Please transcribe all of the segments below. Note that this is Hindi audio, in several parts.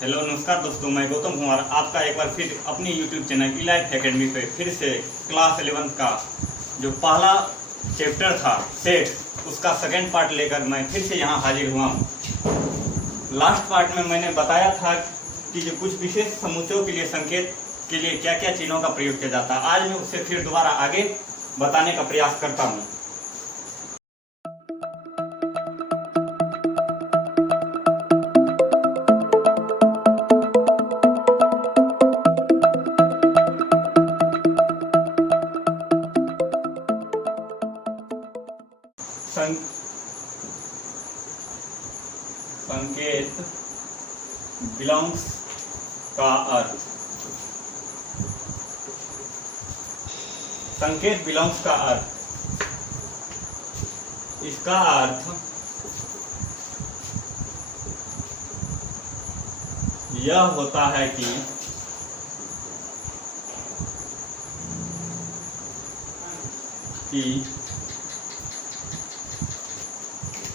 हेलो नमस्कार दोस्तों, मैं गौतम कुमार आपका एक बार फिर अपनी यूट्यूब चैनल इलाइफ एकेडमी पे फिर से क्लास 11 का जो पहला चैप्टर था सेट, उसका सेकंड पार्ट लेकर मैं फिर से यहाँ हाजिर हुआ हूँ। लास्ट पार्ट में मैंने बताया था कि जो कुछ विशेष समुच्चयों के लिए संकेत के लिए क्या क्या चिन्हों का प्रयोग किया जाता है, आज मैं उससे फिर दोबारा आगे बताने का प्रयास करता हूँ। संकेत बिलोंग्स का अर्थ। संकेत बिलोंग्स का अर्थ, इसका अर्थ यह होता है कि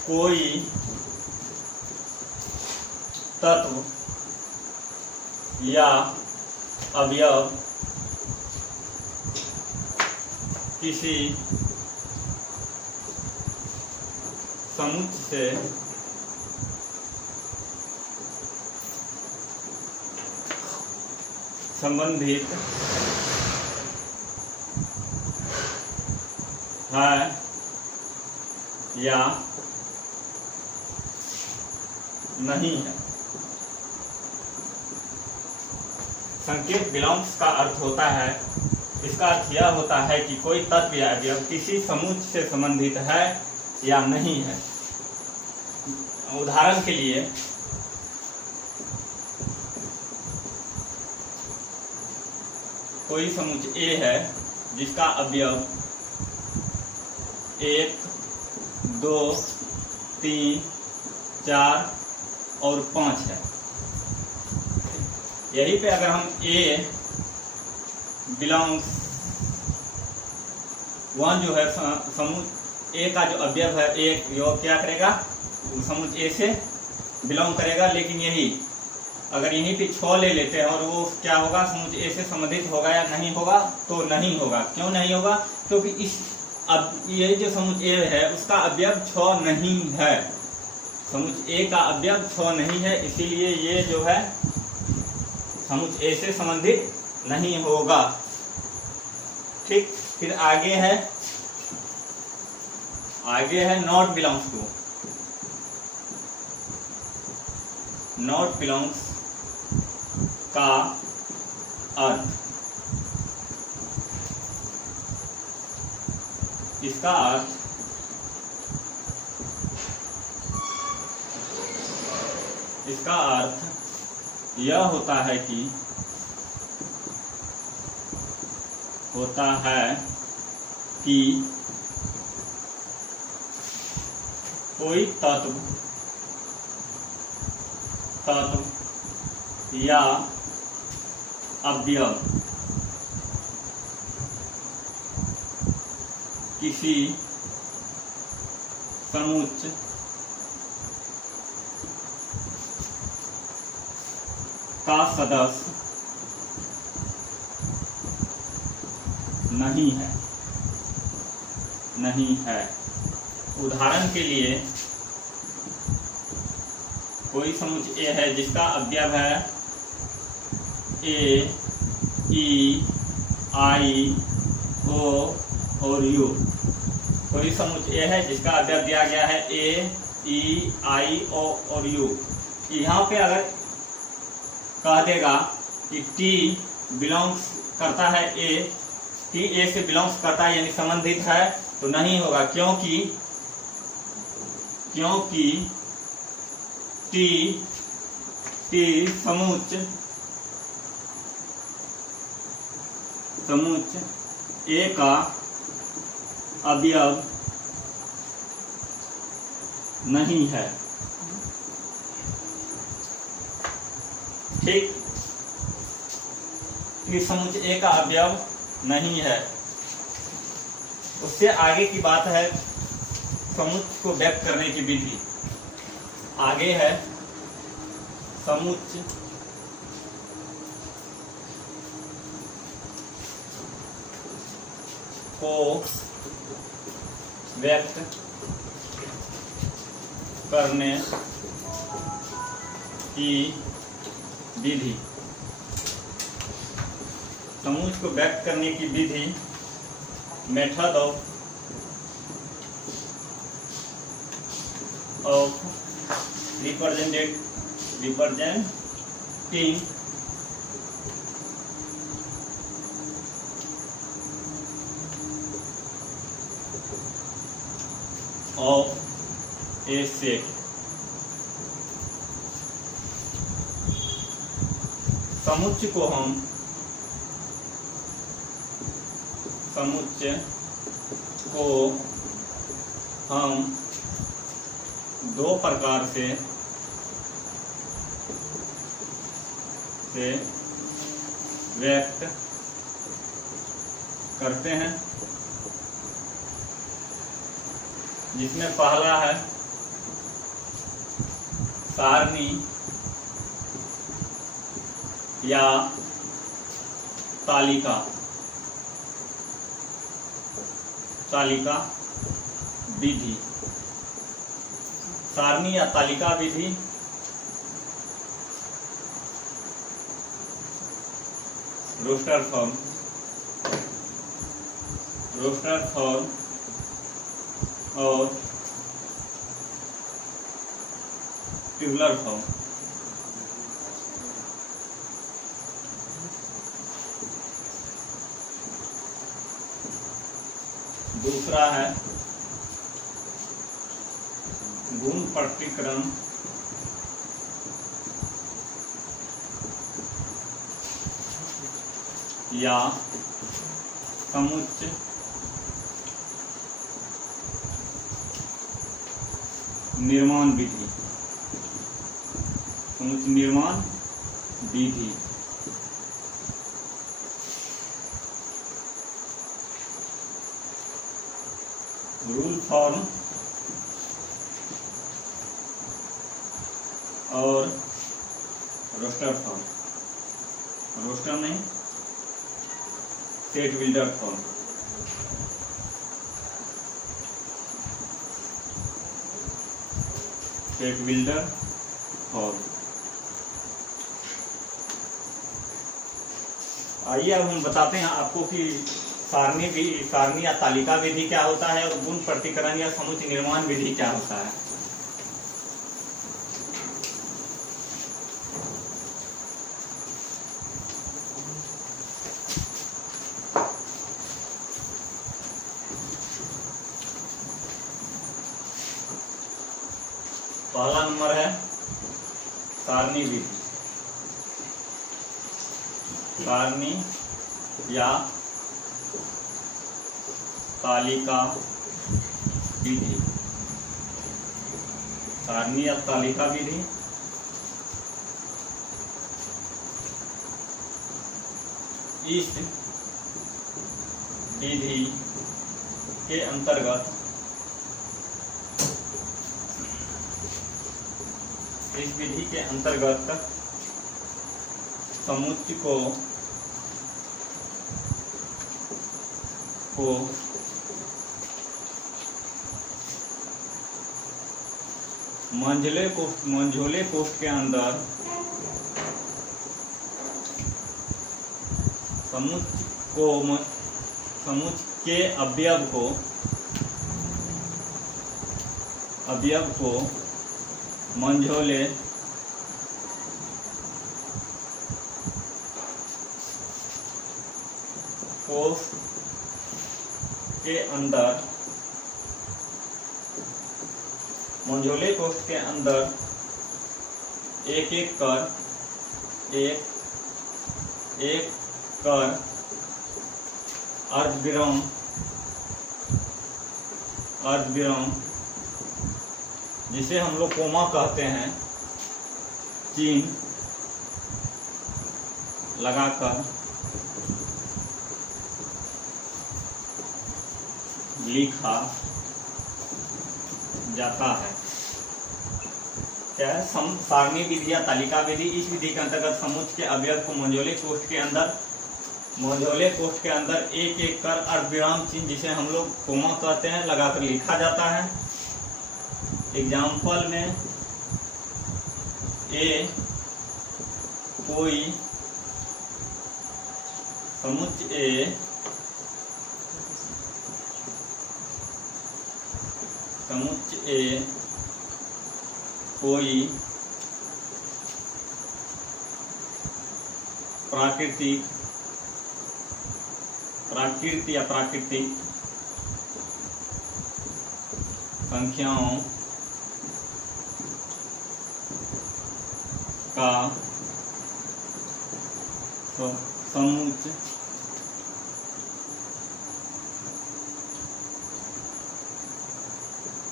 कोई तत्व या अवयव किसी समुच्चय से संबंधित है या नहीं है। संकेत बिलोंग्स का अर्थ होता है, इसका अर्थ यह होता है कि कोई तत्व या अवयव किसी समुच्चय से संबंधित है या नहीं है। उदाहरण के लिए कोई समुच्चय ए है जिसका अवयव 1, 2, 3, 4 और 5 है। यहीं पे अगर हम ए बिलोंग्स 1 जो है समुच्चय ए का जो अवयव है एक, यो क्या करेगा, समुच्चय ए से बिलोंग करेगा। लेकिन यही अगर यहीं पे 6 ले लेते हैं और वो क्या होगा, समुच्चय ए से संबंधित होगा या नहीं होगा, तो नहीं होगा। क्यों नहीं होगा? क्योंकि इस अब ये जो समुच्चय ए है उसका अवयव 6 नहीं है। समुच्चय ए का अवयव 6 नहीं है, इसीलिए ये जो है समुच्चय ए से संबंधित नहीं होगा। ठीक, फिर आगे है not belongs to. Not belongs का अर्थ, इसका अर्थ यह होता है कि कोई तत्व या अवयव किसी समुच्चय का सदस्य नहीं है। उदाहरण के लिए कोई समुच्चय ए है जिसका अवयव है ए, ई, आई, ओ और यू। कोई समुच्चय ए है जिसका अवयव दिया गया है ए, ई, आई, ओ और यू। यहाँ पे अगर कह देगा कि टी बिलोंग्स करता है ए, टी ए से बिलोंग्स करता है यानी संबंधित है, तो नहीं होगा। क्योंकि टी समुच्चय ए का अवयव नहीं है। ठीक, समुच्चय ए का अवयव नहीं है। उससे आगे की बात है समुच्चय को व्यक्त करने की विधि। आगे है समुच्चय को व्यक्त करने की विधि। समुच्चय को व्यक्त करने की विधि, method of representing of a set. समुच्चय को हम दो प्रकार से व्यक्त करते हैं, जिसमें पहला है सारणी या तालिका विधि। सारणी या तालिका विधि रोस्टर फॉर्म और ट्यूबुलर फॉर्म। दूसरा है गुण पट्टीकरण या समुच्चय निर्माण विधि। समुच्चय निर्माण विधि रूल फॉर्म और रोस्टर फॉर्म। रोस्टर नहीं, set builder form. Set builder form. आइए अब हम बताते हैं आपको कि सारणी या तालिका विधि क्या होता है और गुण पट्टीकरण या समुच्चय निर्माण विधि क्या होता है। पहला नंबर है सारणी विधि। सारणी या तालिका विधि। सारणी या तालिका विधि इस विधि के अंतर्गत समुच्चय को मंझोले कोष्ठ के अंदर समुच्चय के अवयव को मंझोले कोष्ठ के अंदर एक एक कर अर्धविराम जिसे हम लोग कोमा कहते हैं, चिन्ह लगाकर लिखा जाता है। क्या है? सारणी विधि या तालिका विधि। इस विधि के अंतर्गत समुच्चय के अवयव को मंझोले कोष्ठ के अंदर मंझोले कोष्ठ के अंदर एक एक कर अर्धविराम चिन्ह, जिसे हम लोग कोमा कहते हैं, लगाकर लिखा जाता है। एग्जाम्पल में ए कोई समुच्चय कोई प्राकृतिक संख्याओं का समुच्चय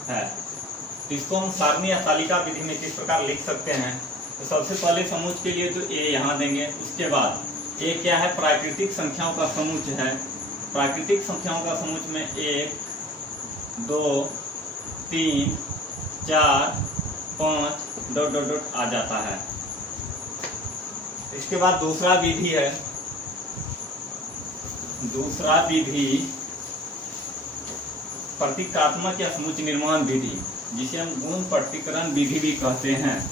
है। इसको हम सारणी या तालिका विधि में किस प्रकार लिख सकते हैं? तो सबसे पहले समुच्चय के लिए तो ए यहाँ देंगे। उसके बाद ए क्या है? प्राकृतिक संख्याओं का समुच्चय है। प्राकृतिक संख्याओं का समुच्चय में 1 2 3 4 5 डॉट डॉट डॉट आ जाता है। इसके बाद दूसरा विधि है, दूसरा विधि प्रतीकात्मक या समुच्चय निर्माण विधि, जिसे हम गुण प्रतीकरण विधि भी कहते हैं।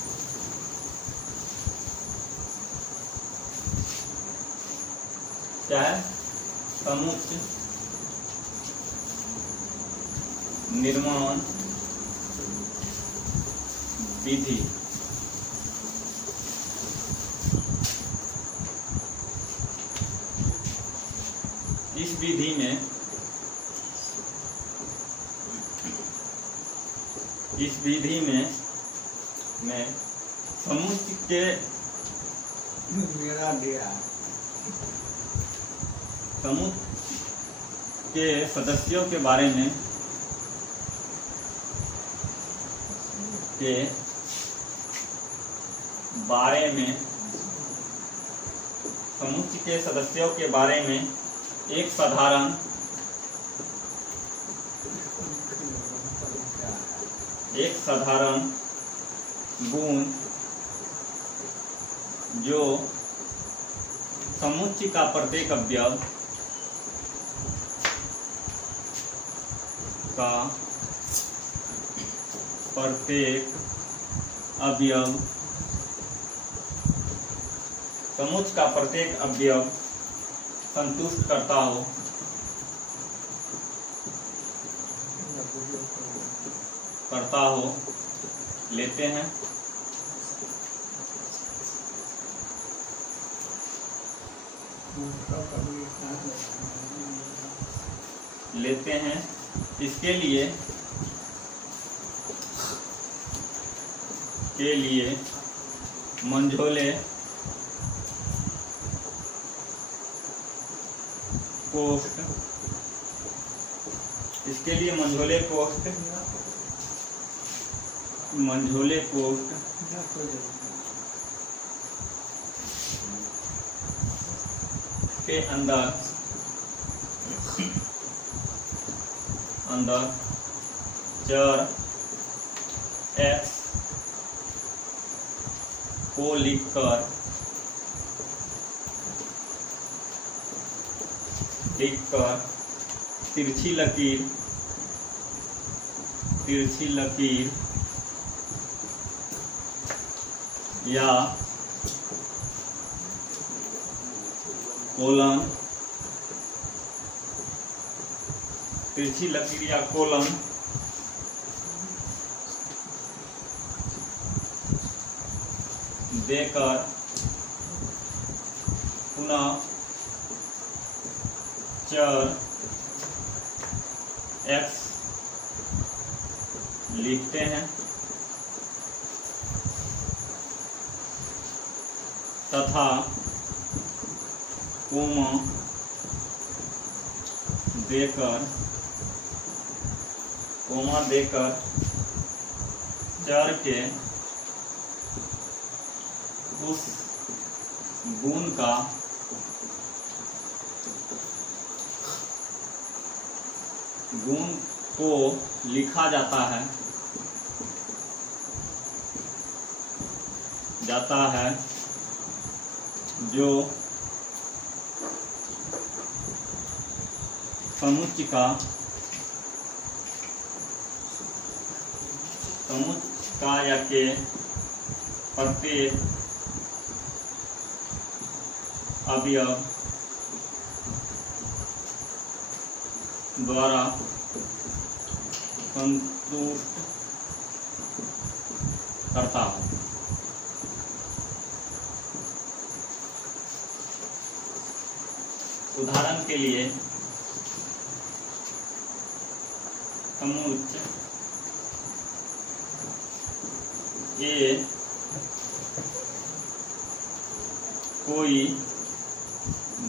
क्या है? समुच्चय निर्माण विधि। इस विधि में समुच्चय के सदस्यों के बारे में समुच्चय के सदस्यों के बारे में एक साधारण गुण जो समुच्चय का प्रत्येक अवयव समुच्चय का प्रत्येक अवयव संतुष्ट करता हो लेते हैं। इसके लिए मंझोले कोष्ठ के अंदर चर x को लिखकर तिरछी लकीर या कोलन देकर पुनः चर x लिखते हैं तथा कोमा देकर चर के उस गुण को लिखा जाता है जो समुच्चय का या के प्रत्येक अवयव द्वारा संतुष्ट करता है। उदाहरण के लिए समुच्चय ए कोई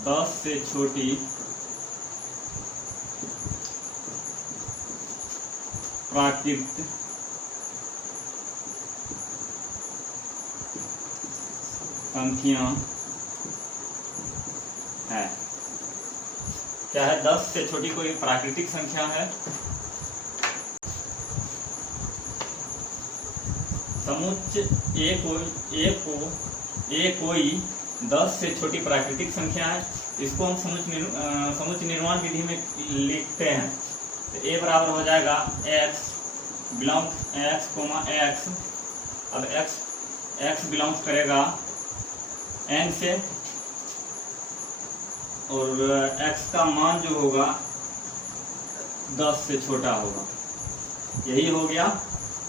10 से छोटी प्राकृतिक संख्या है। क्या है? 10 से छोटी कोई प्राकृतिक संख्या है। समुच्चय ए कोई 10 से छोटी प्राकृतिक संख्या है। इसको हम समुच्चय निर्माण विधि में लिखते हैं। तो ए बराबर हो जाएगा x belong x comma x। अब x बिलोंग्स करेगा n से, और x का मान जो होगा 10 से छोटा होगा। यही हो गया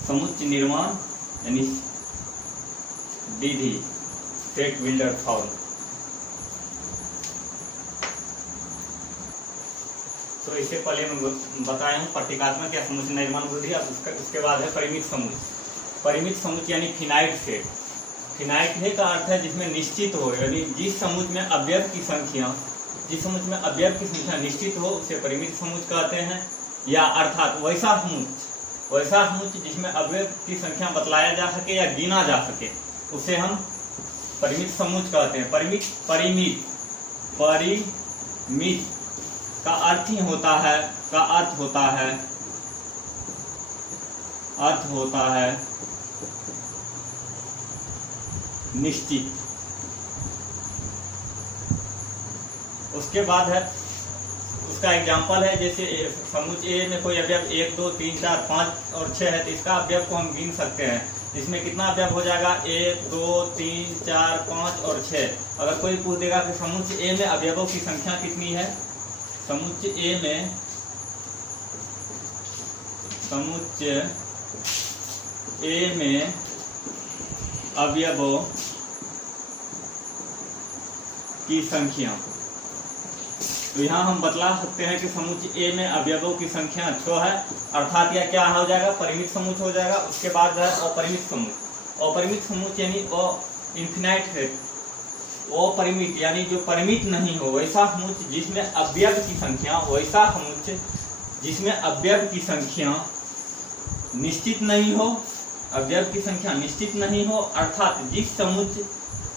समुच्चय निर्माण यानी विधि, सेट बिल्डर फॉर्म। तो इससे पहले मैं बताया हूँ प्रतीकात्मक या समुच्चय निर्माण विधि। अब उसके बाद है परिमित समुच्चय। परिमित समुच्चय यानी फिनाइट सेट। फिनाइट है का अर्थ है जिसमें निश्चित हो, यानी जिस समुच्चय में अवयव की संख्या निश्चित हो उसे परिमित समुच्चय कहते हैं। या अर्थात वैसा समुच्चय जिसमें अवयव की संख्या बतलाया जा सके या गिना जा सके उसे हम परिमित समुच्चय कहते हैं। परिमित का अर्थ होता है निश्चित। उसके बाद है उसका एग्जाम्पल है, जैसे समुच्चय ए में कोई अवयव 1 2 3 4 5 और 6 है, तो इसका अवयव को हम गिन सकते हैं। इसमें कितना अवयव हो जाएगा? 1 2 3 4 5 और 6। अगर कोई पूछ देगा कि समुच्चय ए में अवयवों की संख्या कितनी है, समुच्चय ए में अवयवों की संख्या, तो यहाँ हम बतला सकते हैं कि समुच्चय ए में अवयवों की संख्या 6 है। अर्थात यह क्या हो जाएगा? परिमित समुच्चय हो जाएगा। उसके बाद है अपरिमित समुच्चय। अपरिमित समुच्चय यानी इनफिनाइट है। अपरिमित यानी जो परिमित नहीं हो, वैसा समुच्चय जिसमें अवयव की संख्या निश्चित नहीं हो, अर्थात जिस समुच्चय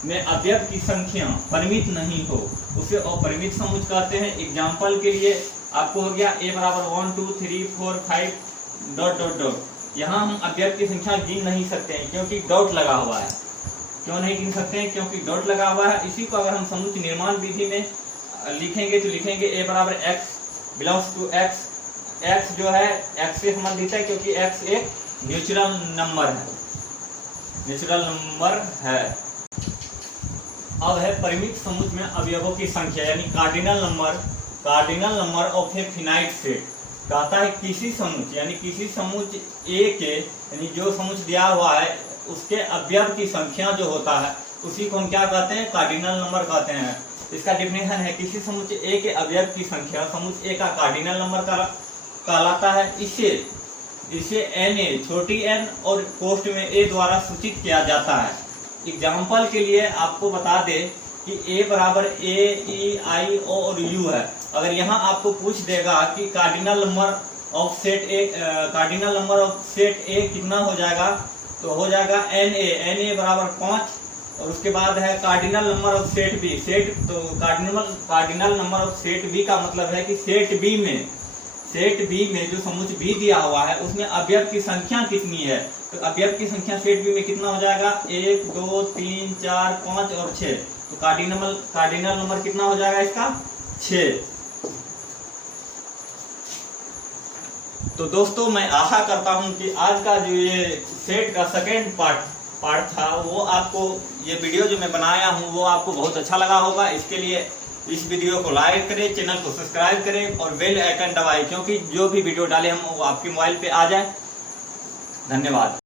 में अवयव की संख्या परिमित नहीं हो उसे अपरिमित समुच्चय कहते हैं। एग्जाम्पल के लिए आपको हो गया a बराबर 1 2 3 4 5 डॉट डॉट डॉट। यहाँ हम अवयव की संख्या गिन नहीं सकते हैं क्योंकि डॉट लगा हुआ है। क्यों नहीं गिन सकते हैं? क्योंकि डॉट लगा हुआ है। इसी को अगर हम समुच्चय निर्माण विधि में लिखेंगे तो लिखेंगे a बराबर x belongs to x। x जो है x से संबंधित है क्योंकि x एक नेचुरल नंबर है। अब है परिमित समुच्चय में अवयवों की संख्या यानी cardinal number of A finite set. कहता है किसी समुच्चय ए के यानी जो समुच्चय दिया हुआ है उसके अवयव की संख्या जो होता है उसी को हम क्या कहते हैं? कार्डिनल नंबर कहते हैं। इसका डेफिनेशन है किसी समुच्चय ए के अवयव की संख्या समुच्चय ए का कार्डिनल नंबर कहलाता है। इसे na छोटी n और पोस्ट में a द्वारा सूचित किया जाता है। एग्जाम्पल के लिए आपको बता दे कि a बराबर a e i o और u है। अगर यहाँ आपको पूछ देगा कि कार्डिनल नंबर ऑफ सेट ए कितना हो जाएगा, तो हो जाएगा na बराबर 5। और उसके बाद है cardinal number of set B. तो cardinal number of set B का मतलब है कि सेट बी में जो समुच्चय बी दिया हुआ है उसमें अवयव की संख्या कितनी है। तो अवयव की संख्या सेट बी में कितना हो जाएगा? 1 2 3 4 5 और 6। तो कार्डिनल नंबर कितना हो जाएगा इसका? 6। तो दोस्तों मैं आशा करता हूं कि आज का जो ये सेट का सेकेंड पार्ट था वो आपको, ये वीडियो जो मैं बनाया हूं वो आपको बहुत अच्छा लगा होगा। इसके लिए इस वीडियो को लाइक करें, चैनल को सब्सक्राइब करें और बेल आइकन दबाएं, क्योंकि जो भी वीडियो डाले हम वो आपके मोबाइल पे आ जाए। धन्यवाद।